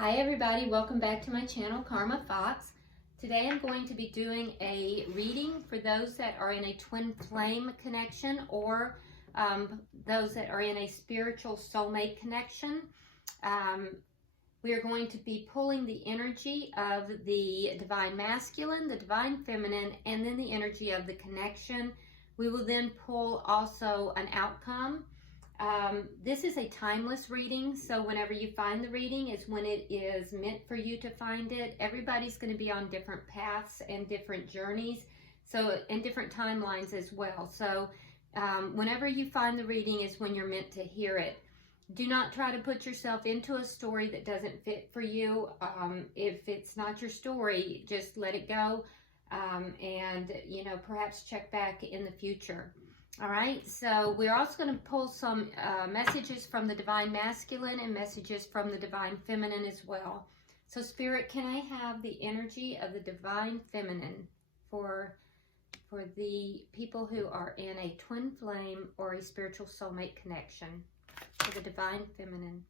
Hi everybody, welcome back to my channel, Karma Fox. Today I'm going to be doing a reading for those that are in a twin flame connection or those that are in a spiritual soulmate connection. We are going to be pulling the energy of the divine masculine, the divine feminine, and then the energy of the connection. We will then pull also an outcome. This is a timeless reading, so whenever you find the reading is when it is meant for you to find it. Everybody's going to be on different paths and different journeys, and different timelines as well. So whenever you find the reading is when you're meant to hear it. Do not try to put yourself into a story that doesn't fit for you. If it's not your story, just let it go, and perhaps check back in the future. All right, so we're also going to pull some messages from the divine masculine and messages from the divine feminine as well. So Spirit, can I have the energy of the divine feminine for the people who are in a twin flame or a spiritual soulmate connection? For the divine feminine.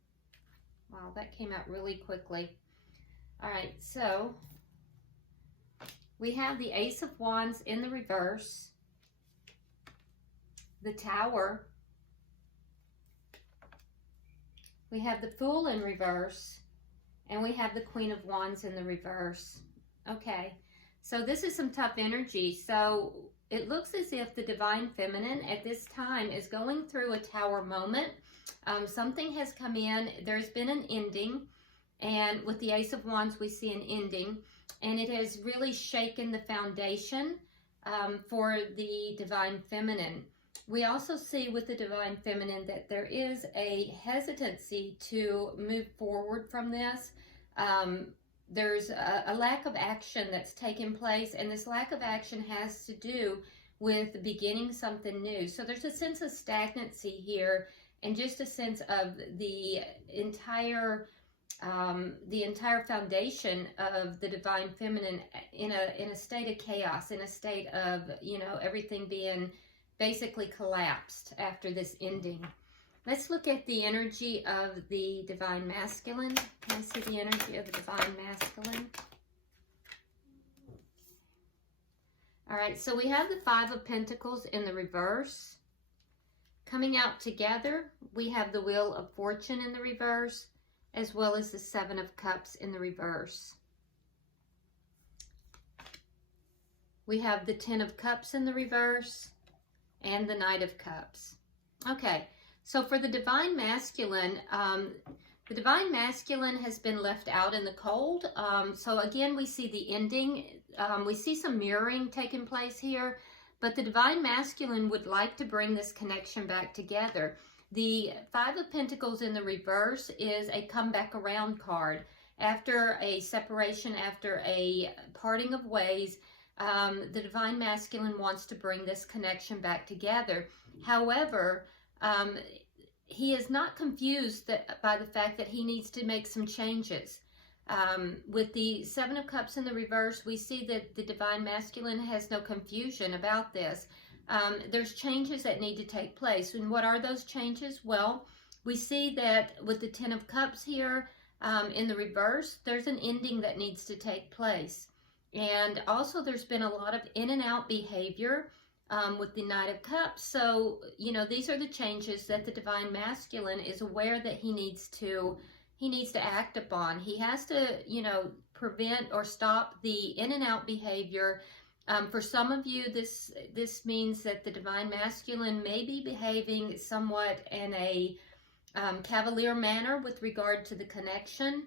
Wow, that came out really quickly. All right, so we have the Ace of Wands in the reverse, the Tower, we have the Fool in reverse, and we have the Queen of Wands in the reverse. Okay, so this is some tough energy. So it looks as if the divine feminine at this time is going through a Tower moment. Something has come in, there's been an ending, and with the Ace of Wands we see an ending, and it has really shaken the foundation for the divine feminine. We also see with the divine feminine that there is a hesitancy to move forward from this. There's a lack of action that's taken place, and this lack of action has to do with beginning something new. So there's a sense of stagnancy here, and just a sense of the entire foundation of the divine feminine in a state of chaos, in a state of everything being basically collapsed after this ending. Let's look at the energy of the divine masculine. Can I see the energy of the divine masculine? All right, so we have the Five of Pentacles in the reverse. Coming out together, we have the Wheel of Fortune in the reverse, as well as the Seven of Cups in the reverse. We have the Ten of Cups in the reverse, and the Knight of Cups. Okay, so for the divine masculine has been left out in the cold. So again, we see the ending. We see some mirroring taking place here, but the divine masculine would like to bring this connection back together. The Five of Pentacles in the reverse is a come back around card. After a separation, after a parting of ways, the divine masculine wants to bring this connection back together. However, he is not confused by the fact that he needs to make some changes. With the Seven of Cups in the reverse, we see that the divine masculine has no confusion about this. There's changes that need to take place. And what are those changes? Well, we see that with the Ten of Cups here in the reverse, there's an ending that needs to take place. And also there's been a lot of in and out behavior with the Knight of Cups. So, these are the changes that the divine masculine is aware that he needs to act upon. He has to, prevent or stop the in and out behavior. For some of you, this means that the divine masculine may be behaving somewhat in a cavalier manner with regard to the connection.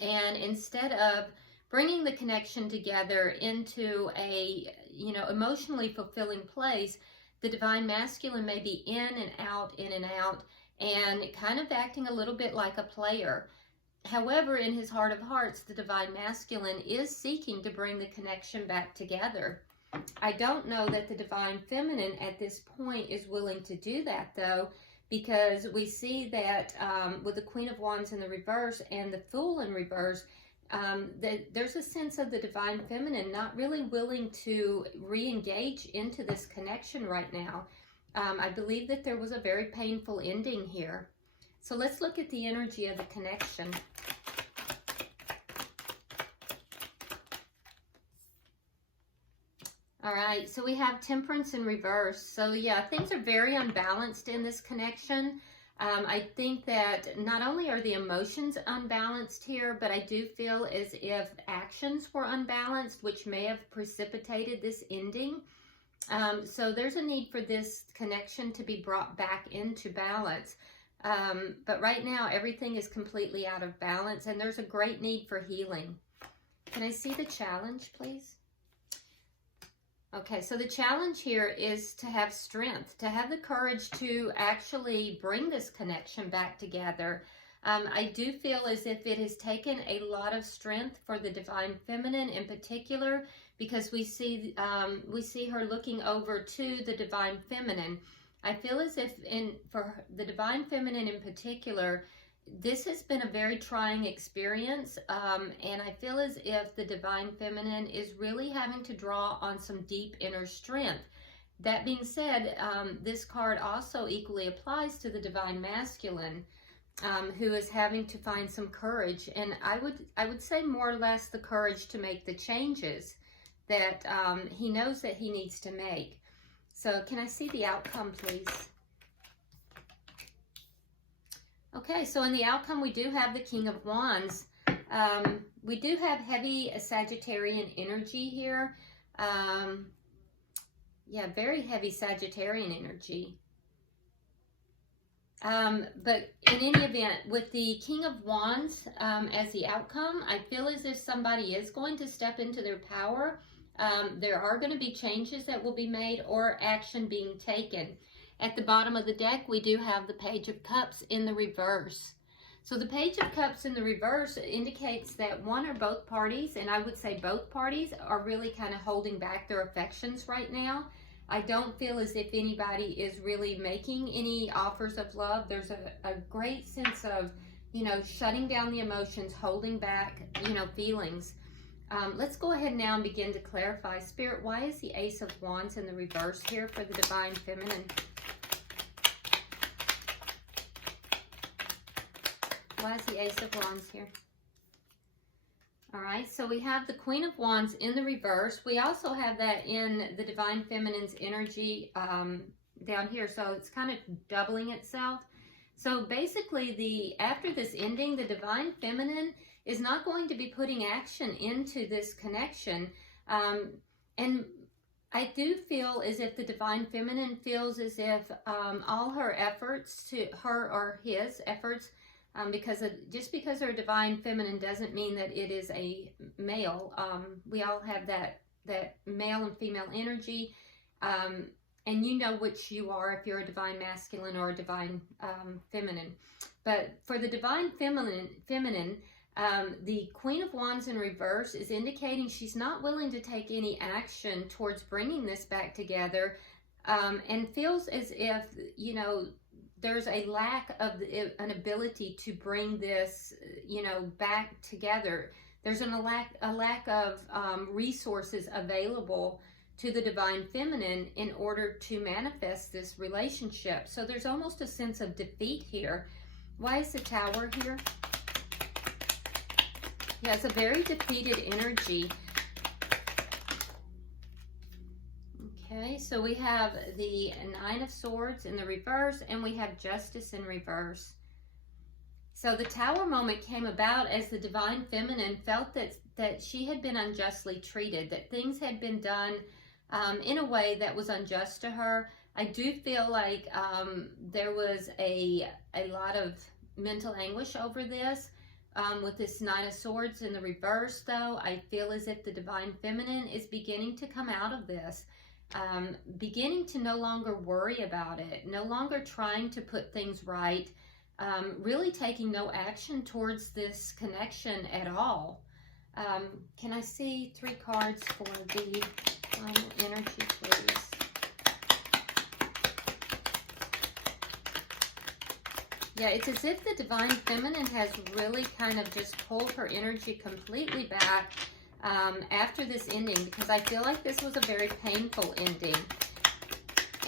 And instead of bringing the connection together into a, emotionally fulfilling place, the divine masculine may be in and out, and kind of acting a little bit like a player. However, in his heart of hearts, the divine masculine is seeking to bring the connection back together. I don't know that the divine feminine at this point is willing to do that, though, because we see that with the Queen of Wands in the reverse and the Fool in reverse, there's a sense of the divine feminine not really willing to re-engage into this connection right now. I believe that there was a very painful ending here. So let's look at the energy of the connection. All right, so we have Temperance in reverse. So yeah, things are very unbalanced in this connection. I think that not only are the emotions unbalanced here, but I do feel as if actions were unbalanced, which may have precipitated this ending. So there's a need for this connection to be brought back into balance. But right now, everything is completely out of balance, and there's a great need for healing. Can I see the challenge, please? Okay, so the challenge here is to have strength, to have the courage to actually bring this connection back together. I do feel as if it has taken a lot of strength for the Divine Feminine in particular, because we see her looking over to the Divine Feminine. I feel as if for the Divine Feminine in particular, this has been a very trying experience, and I feel as if the Divine Feminine is really having to draw on some deep inner strength. That being said, this card also equally applies to the Divine Masculine, who is having to find some courage, and I would say more or less the courage to make the changes that he knows that he needs to make. So can I see the outcome, please? Okay, so in the outcome, we do have the King of Wands. We do have heavy Sagittarian energy here. Yeah, very heavy Sagittarian energy. But in any event, with the King of Wands as the outcome, I feel as if somebody is going to step into their power. There are going to be changes that will be made or action being taken. At the bottom of the deck, we do have the Page of Cups in the reverse. So the Page of Cups in the reverse indicates that one or both parties, and I would say both parties, are really kind of holding back their affections right now. I don't feel as if anybody is really making any offers of love. There's a great sense of, you know, shutting down the emotions, holding back, you know, feelings. Let's go ahead now and begin to clarify. Spirit, why is the Ace of Wands in the reverse here for the Divine Feminine? Why is the Ace of Wands here? All right, so we have the Queen of Wands in the reverse. We also have that in the Divine Feminine's energy down here, so it's kind of doubling itself. So basically, after this ending, the Divine Feminine is not going to be putting action into this connection. And I do feel as if the Divine Feminine feels as if all her efforts, his efforts, just because they're Divine Feminine doesn't mean that it is a male. We all have that male and female energy, and you know which you are if you're a Divine Masculine or a Divine Feminine. But for the Divine Feminine, the Queen of Wands in reverse is indicating she's not willing to take any action towards bringing this back together, and feels as if, you know, there's a lack of an ability to bring this, you know, back together. There's a lack of resources available to the Divine Feminine in order to manifest this relationship. So there's almost a sense of defeat here. Why is the Tower here? Yeah, it's a very defeated energy. Okay, so we have the Nine of Swords in the reverse, and we have Justice in reverse. So the Tower moment came about as the Divine Feminine felt that she had been unjustly treated, that things had been done in a way that was unjust to her. I do feel like there was a lot of mental anguish over this. With this Nine of Swords in the reverse, though, I feel as if the Divine Feminine is beginning to come out of this. Beginning to no longer worry about it, no longer trying to put things right, really taking no action towards this connection at all. Can I see 3 cards for the final energy, please? Yeah, it's as if the Divine Feminine has really kind of just pulled her energy completely back after this ending, because I feel like this was a very painful ending.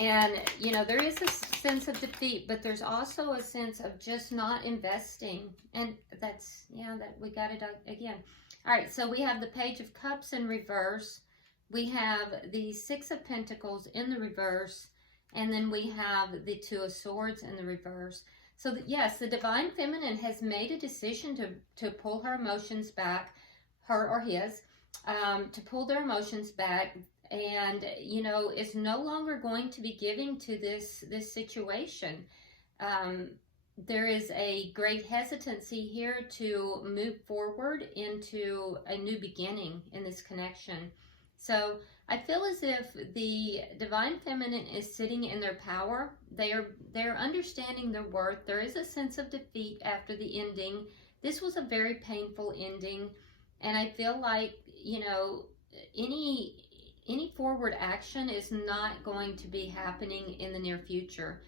And, you know, there is a sense of defeat, but there's also a sense of just not investing. And that's, yeah, that we got it again. All right, so we have the Page of Cups in reverse. we have the Six of Pentacles in the reverse, and then we have the Two of Swords in the reverse. So that, yes, the Divine Feminine has made a decision to pull her emotions back, her or his, to pull their emotions back, and, you know, is no longer going to be giving to this situation. There is a great hesitancy here to move forward into a new beginning in this connection. So I feel as if the Divine Feminine is sitting in their power. They're understanding their worth. There is a sense of defeat after the ending. This was a very painful ending, and I feel like, you know, any forward action is not going to be happening in the near future.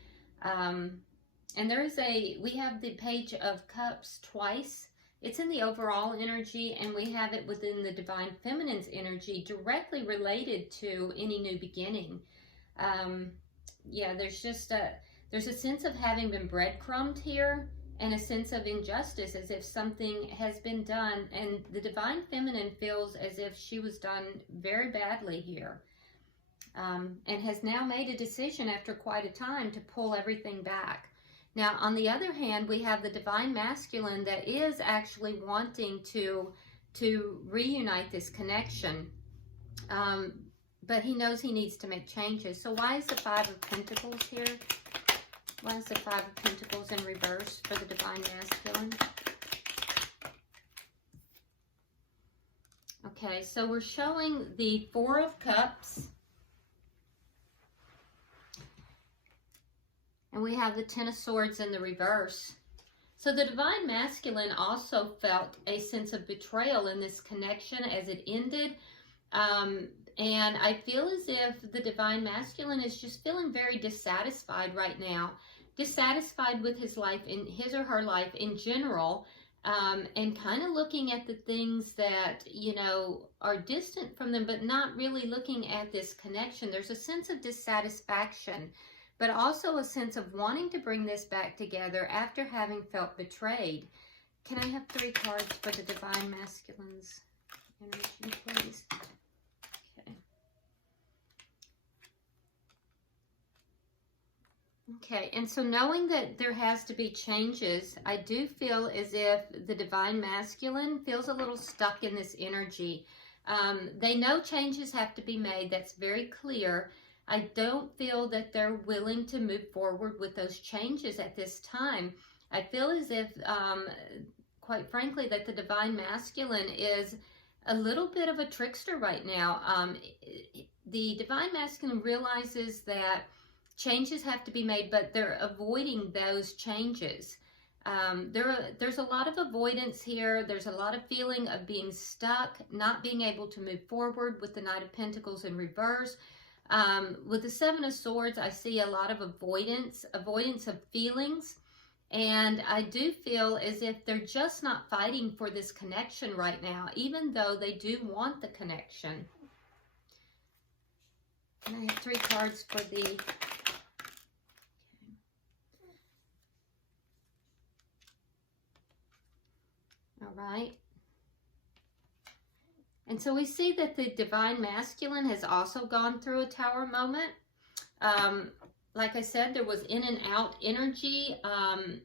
And we have the Page of Cups twice. It's in the overall energy, and we have it within the Divine Feminine's energy, directly related to any new beginning. Yeah, there's a sense of having been breadcrumbed here, and a sense of injustice, as if something has been done, and the Divine Feminine feels as if she was done very badly here, and has now made a decision after quite a time to pull everything back. Now, on the other hand, we have the Divine Masculine that is actually wanting to reunite this connection, but he knows he needs to make changes. So why is the Five of Pentacles here? Why is the Five of Pentacles in reverse for the Divine Masculine? Okay, so we're showing the Four of Cups. And we have the Ten of Swords in the reverse. So the Divine Masculine also felt a sense of betrayal in this connection as it ended. And I feel as if the Divine Masculine is just feeling very dissatisfied right now. Dissatisfied with his life, in his or her life in general. And kind of looking at the things that, you know, are distant from them, but not really looking at this connection. There's a sense of dissatisfaction, but also a sense of wanting to bring this back together after having felt betrayed. Can I have 3 cards for the Divine Masculine's energy, please? Okay. Okay, and so knowing that there has to be changes, I do feel as if the Divine Masculine feels a little stuck in this energy. They know changes have to be made. That's very clear. I don't feel that they're willing to move forward with those changes at this time. I feel as if, quite frankly, that the Divine Masculine is a little bit of a trickster right now. The Divine Masculine realizes that changes have to be made, but they're avoiding those changes. There's a lot of avoidance here. There's a lot of feeling of being stuck, not being able to move forward with the Knight of Pentacles in reverse. With the Seven of Swords, I see a lot of avoidance of feelings. And I do feel as if they're just not fighting for this connection right now, even though they do want the connection. And I have 3 cards for the... Okay. All right. And so we see that the Divine Masculine has also gone through a Tower moment. Like I said, there was in and out energy. And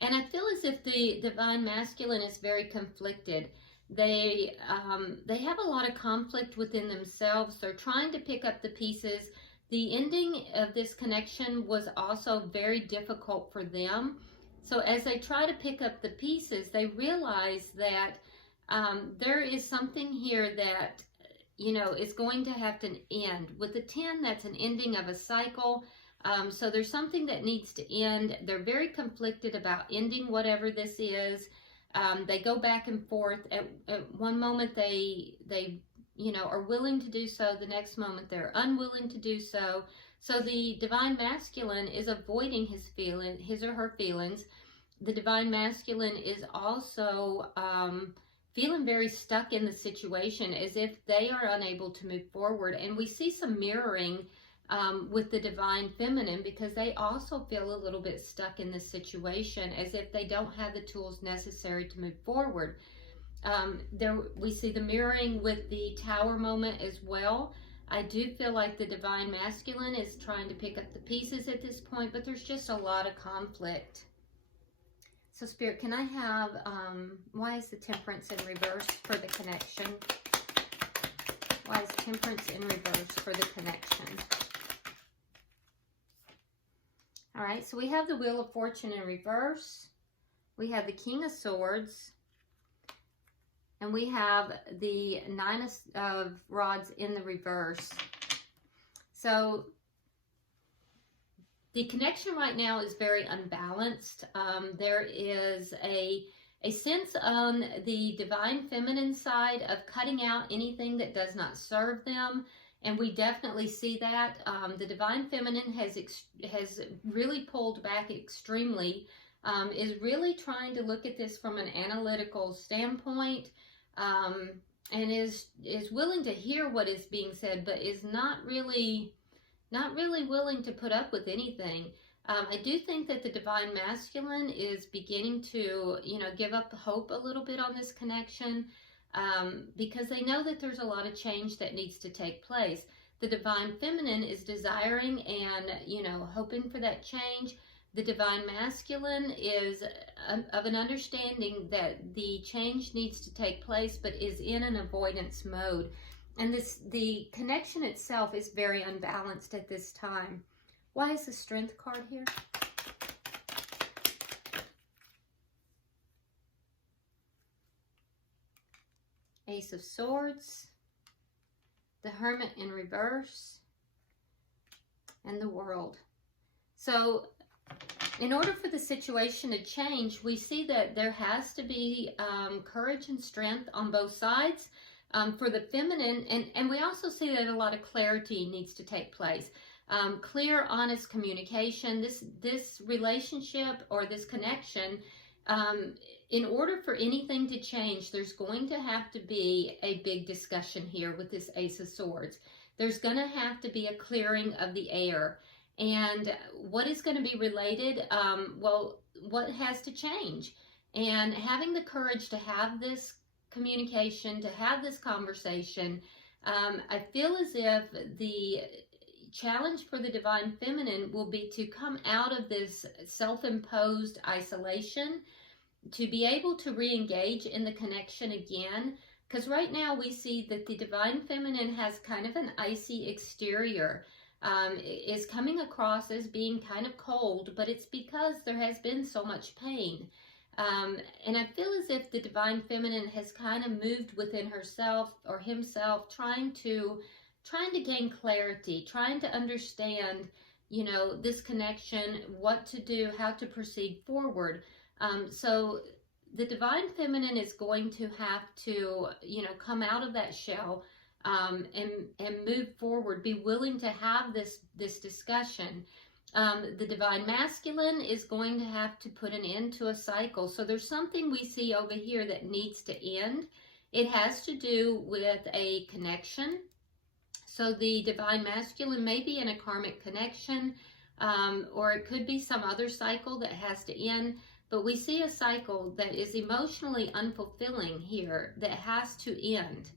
I feel as if the Divine Masculine is very conflicted. They have a lot of conflict within themselves. They're trying to pick up the pieces. The ending of this connection was also very difficult for them. So as they try to pick up the pieces, they realize that there is something here that, you know, is going to have to end. With the 10, that's an ending of a cycle. So there's something that needs to end. They're very conflicted about ending whatever this is. They go back and forth. At one moment they you know, are willing to do so. The next moment they're unwilling to do so. So the Divine Masculine is avoiding his or her feelings. The Divine Masculine is also feeling very stuck in the situation, as if they are unable to move forward. And we see some mirroring with the Divine Feminine, because they also feel a little bit stuck in this situation, as if they don't have the tools necessary to move forward. There we see the mirroring with the Tower moment as well. I do feel like the Divine Masculine is trying to pick up the pieces at this point, but there's just a lot of conflict. So Spirit, can I have, why is the Temperance in reverse for the connection? Why is Temperance in reverse for the connection? All right, so we have the Wheel of Fortune in reverse. We have the King of Swords. And we have the Nine of Rods in the reverse. So the connection right now is very unbalanced. There is a sense on the Divine Feminine side of cutting out anything that does not serve them. And we definitely see that. The Divine Feminine has really pulled back extremely, is really trying to look at this from an analytical standpoint, and is willing to hear what is being said, but is not really willing to put up with anything. I do think that the Divine Masculine is beginning to, give up hope a little bit on this connection, because they know that there's a lot of change that needs to take place. The Divine Feminine is desiring and, hoping for that change. The Divine Masculine is of an understanding that the change needs to take place, but is in an avoidance mode. And the connection itself is very unbalanced at this time. Why is the Strength card here? Ace of Swords, the Hermit in reverse, and the World. So in order for the situation to change, we see that there has to be courage and strength on both sides for the feminine. And we also see that a lot of clarity needs to take place. Clear, honest communication. This relationship or this connection, in order for anything to change, there's going to have to be a big discussion here with this Ace of Swords. There's going to have to be a clearing of the air. And what is going to be related? Well, what has to change? And having the courage to have this communication, to have this conversation, I feel as if the challenge for the Divine Feminine will be to come out of this self-imposed isolation, to be able to re-engage in the connection again. Because right now we see that the Divine Feminine has kind of an icy exterior. Is coming across as being kind of cold, but it's because there has been so much pain. And I feel as if the Divine Feminine has kind of moved within herself or himself, trying to gain clarity, trying to understand, this connection, what to do, how to proceed forward. So the Divine Feminine is going to have to, come out of that shell, and move forward, be willing to have this discussion. The Divine Masculine is going to have to put an end to a cycle. So there's something we see over here that needs to end. It has to do with a connection. So the Divine Masculine may be in a karmic connection, or it could be some other cycle that has to end. But we see a cycle that is emotionally unfulfilling here that has to end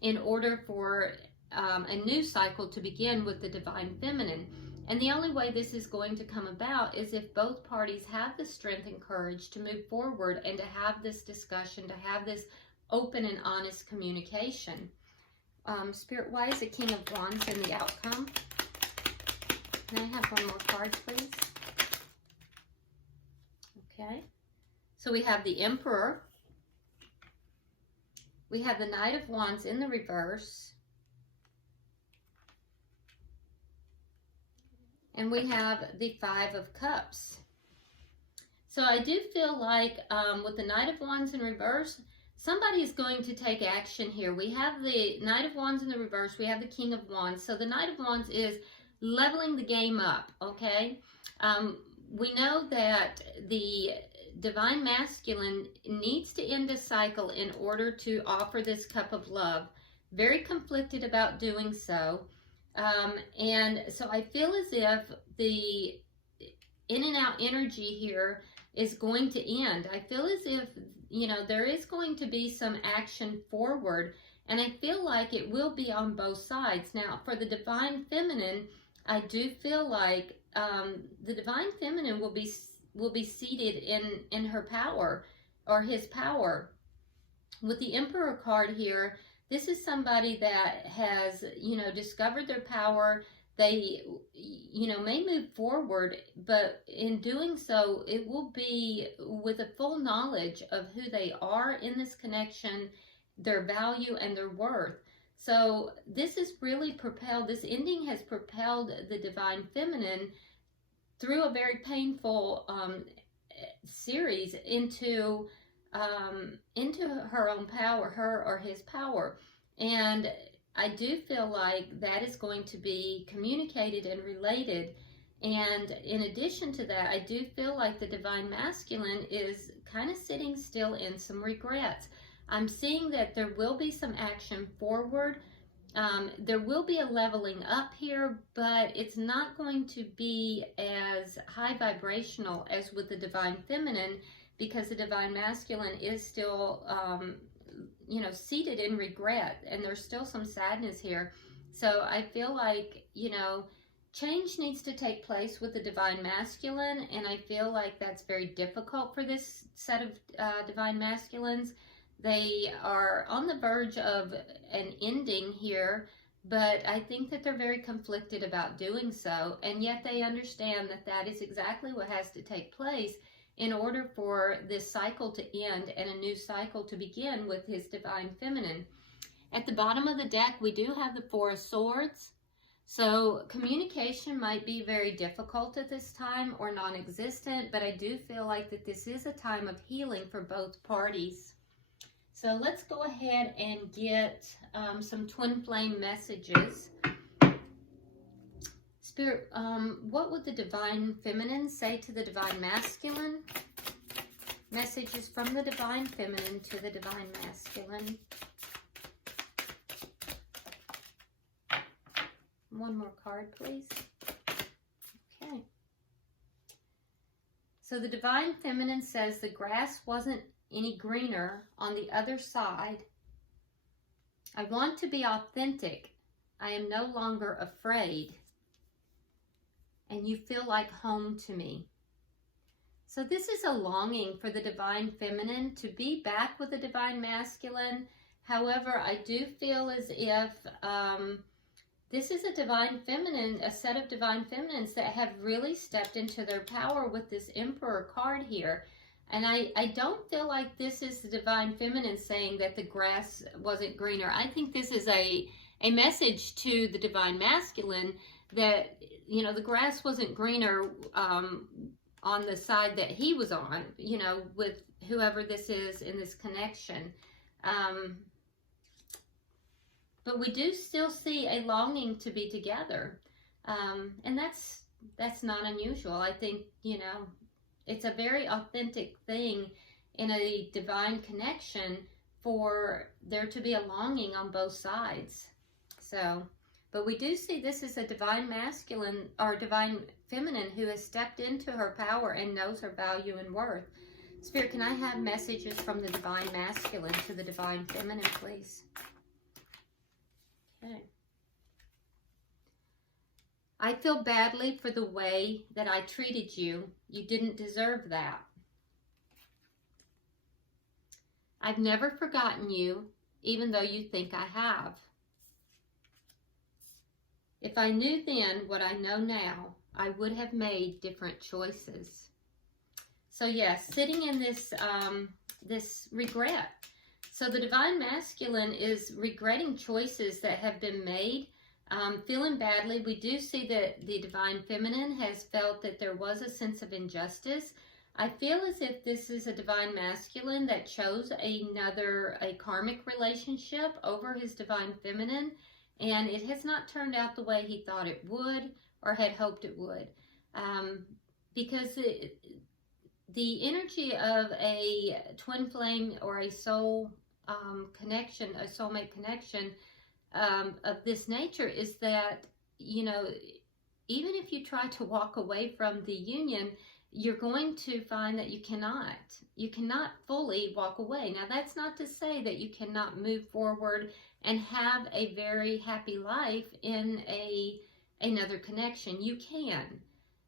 in order for a new cycle to begin with the Divine Feminine. And the only way this is going to come about is if both parties have the strength and courage to move forward and to have this discussion, to have this open and honest communication. Spirit, why is the King of Wands in the outcome? Can I have one more card, please? Okay. So we have the Emperor. We have the Knight of Wands in the reverse. And we have the Five of Cups. So I do feel like with the Knight of Wands in reverse, somebody is going to take action here. We have the Knight of Wands in the reverse. We have the King of Wands. So the Knight of Wands is leveling the game up, okay? We know that the Divine Masculine needs to end a cycle in order to offer this cup of love. Very conflicted about doing so. And so I feel as if the in and out energy here is going to end. I feel as if, you know, there is going to be some action forward, and I feel like it will be on both sides. Now, for the Divine Feminine, I do feel like the Divine Feminine will be seated in her power, or his power. With the Emperor card here, this is somebody that has, you know, discovered their power. They, you know, may move forward, but in doing so, it will be with a full knowledge of who they are in this connection, their value and their worth. So this is really propelled, this ending has propelled the Divine Feminine through a very painful series into her own power, her or his power. And I do feel like that is going to be communicated and related. And in addition to that, I do feel like the Divine Masculine is kind of sitting still in some regrets. I'm seeing that there will be some action forward. There will be a leveling up here, but it's not going to be as high vibrational as with the Divine Feminine, because the Divine Masculine is still, you know, seated in regret, and there's still some sadness here. So I feel like, you know, change needs to take place with the Divine Masculine, and I feel like that's very difficult for this set of Divine Masculines. They are on the verge of an ending here, but I think that they're very conflicted about doing so, and yet they understand that that is exactly what has to take place in order for this cycle to end and a new cycle to begin with his Divine Feminine. At the bottom of the deck, we do have the Four of Swords. So communication might be very difficult at this time or non-existent, but I do feel like that this is a time of healing for both parties. So let's go ahead and get some twin flame messages. Spirit, what would the Divine Feminine say to the Divine Masculine? Messages from the Divine Feminine to the Divine Masculine. One more card, please. Okay. So the Divine Feminine says the grass wasn't any greener on the other side. I want to be authentic. I am no longer afraid. And you feel like home to me. So this is a longing for the Divine Feminine to be back with the Divine Masculine. However, I do feel as if this is a Divine Feminine, a set of Divine Feminines that have really stepped into their power with this Emperor card here. And I don't feel like this is the Divine Feminine saying that the grass wasn't greener. I think this is a message to the Divine Masculine that, you know, the grass wasn't greener on the side that he was on, you know, with whoever this is in this connection. But we do still see a longing to be together. And that's not unusual. I think, you know, it's a very authentic thing in a divine connection for there to be a longing on both sides. So, but we do see this is a Divine Masculine or Divine Feminine who has stepped into her power and knows her value and worth. Spirit, can I have messages from the Divine Masculine to the Divine Feminine, please? Okay. I feel badly for the way that I treated you. You didn't deserve that. I've never forgotten you, even though you think I have. If I knew then what I know now, I would have made different choices. So yes, sitting in this this regret. So the Divine Masculine is regretting choices that have been made, feeling badly. We do see that the Divine Feminine has felt that there was a sense of injustice. I feel as if this is a Divine Masculine that chose a karmic relationship over his Divine Feminine, and it has not turned out the way he thought it would or had hoped it would. Because the energy of a twin flame or a soul connection, a soulmate connection of this nature is that, you know, even if you try to walk away from the union, you're going to find that you cannot fully walk away. Now, that's not to say that you cannot move forward and have a very happy life in another connection. You can.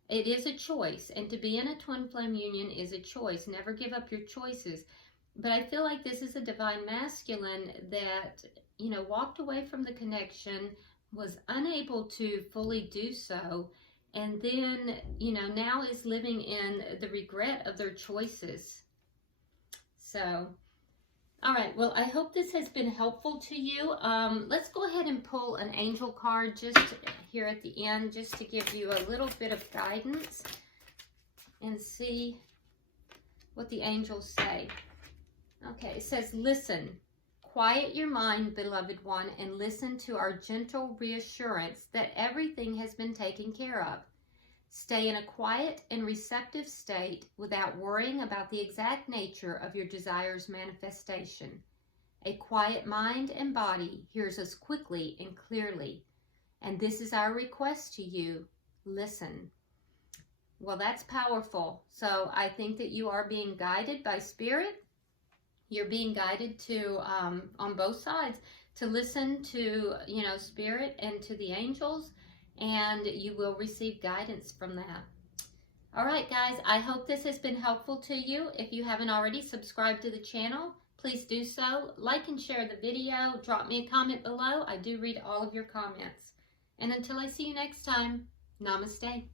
It is a choice, and to be in a twin flame union is a choice. Never give up your choices. But I feel like this is a divine masculine that, you know, walked away from the connection, was unable to fully do so, and then, you know, now is living in the regret of their choices. So, all right, well, I hope this has been helpful to you. Let's go ahead and pull an angel card just here at the end, just to give you a little bit of guidance and see what the angels say. Okay, it says, listen, quiet your mind, beloved one, and listen to our gentle reassurance that everything has been taken care of. Stay in a quiet and receptive state without worrying about the exact nature of your desire's manifestation. A quiet mind and body hears us quickly and clearly, and this is our request to you. Listen. Well, that's powerful. So I think that you are being guided by Spirit. You're being guided to, on both sides, to listen to, you know, Spirit and to the angels, and you will receive guidance from that. All right, guys, I hope this has been helpful to you. If you haven't already subscribed to the channel, please do so. Like and share the video. Drop me a comment below. I do read all of your comments. And until I see you next time, namaste.